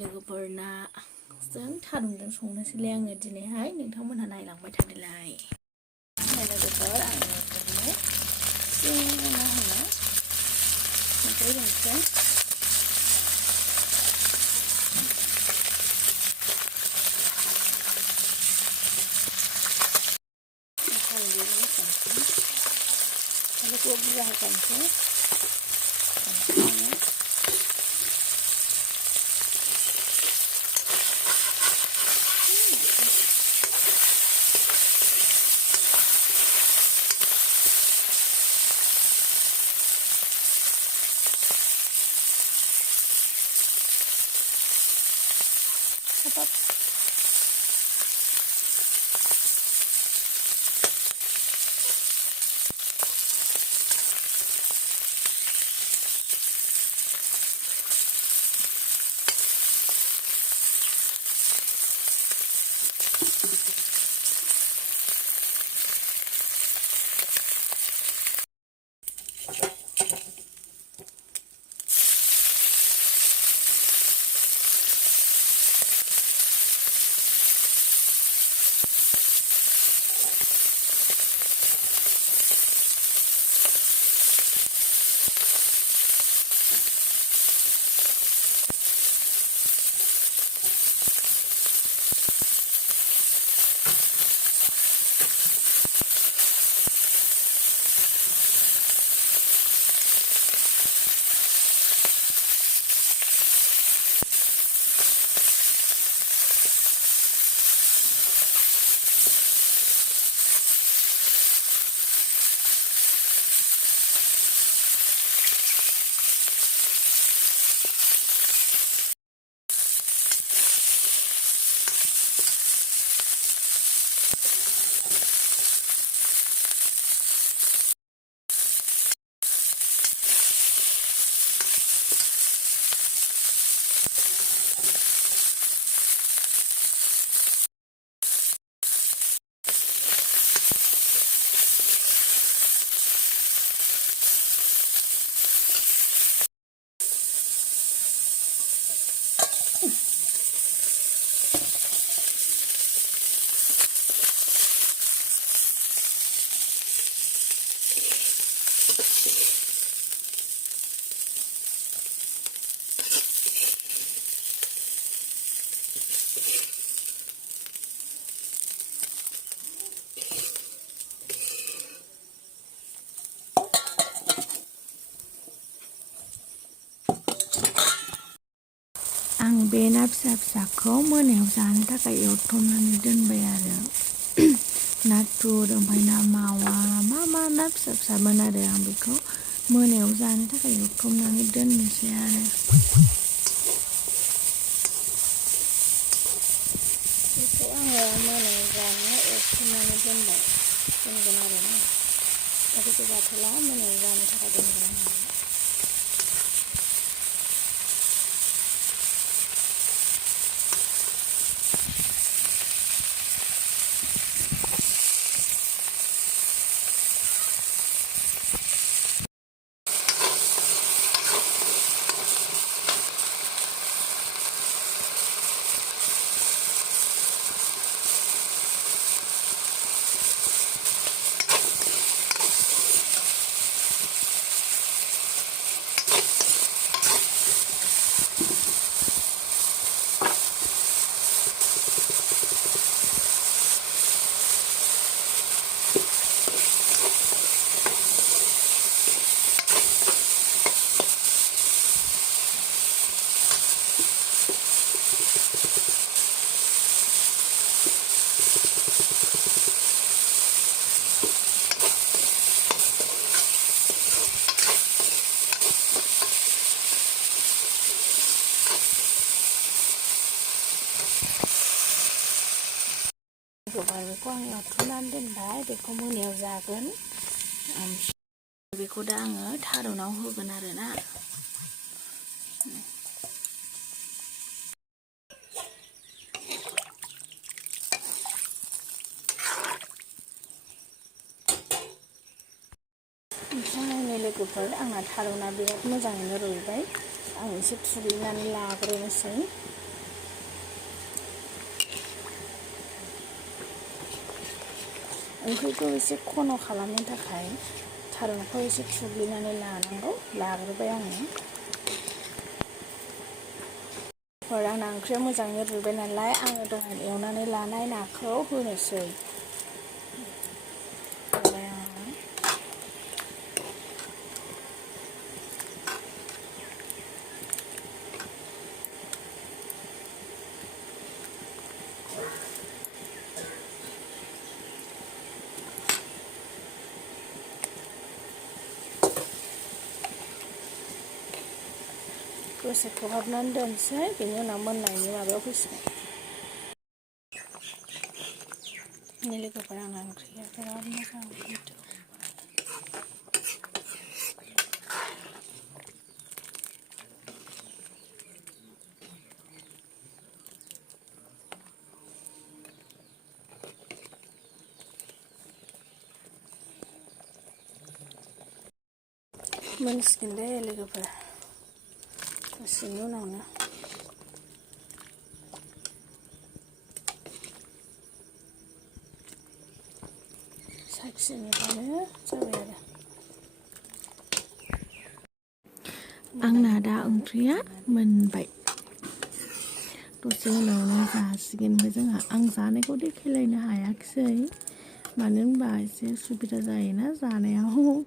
लोगोफोर नाजों थारुनजों संनोसैलाय आङो दिनैहाय नोंथांमोनहा नायलांबाय थादोलाय। लोगोफोर आङो ओरैनो मा होनो संख्रि होनोसै। फानलुखौ बुरजा होखानोसै। आं बे ना फिसा फिसाखौ मोनायाव जानो थाखाय एवथ्रमनानै दोनबाय आरो नाथुर ओमफ्राय ना मावा मा ना फिसा फिसामोन आरो आं बेखौ मोनायाव जानो थाखाय एवथ्रमनानै दोननोसै आरो बेखौ आङो मोनायाव जानो एवथ्रमनानै दोनगोन आरो ना बेखौ जाथ'ला मोनायाव जानो थाखाय दोनगोन आङो। बेखौ आं एवथ्रमनानै दोनबाय बेखौ मोनायाव जागोन बेखौ दा आङो थारुनाव होगोन आरो ना ओमफ्राय लोगोफोर आंना थारुना बिराद मोजाङैनो रुइबाय आं एसे थुग्लिनानै लाग्रोनोसै ओंख्रिखौ एसे खन' खालामनो थाखाय थारुनखौ एसे थुग्लिनानै लाग्रोबाय आङो। आंना ओंख्रिया मोजाङै रुइबाय नालाय आङो दहाय एवनानै लानाय नाखौ होनोसै। दसे खोबहाबनानै दोनसै, बेनि उनाव मोननायनि माबायाव फैसिगोन। लोगोफोर आंना ओंख्रिया बिराद मोजां गोथाव। मोनसिगोन दे लोगोफोर दसेनि उनावनो। साखिनायबानो जाबाय आरो। आंना दा ओंख्रिया मोनबाय। दसे उनावनो जासिगोन। ओमफ्राय आं जानायखौ देखायलायनो हायाखिसै, मानो होनबा एसे उसुबिदा जायोना जानायाव।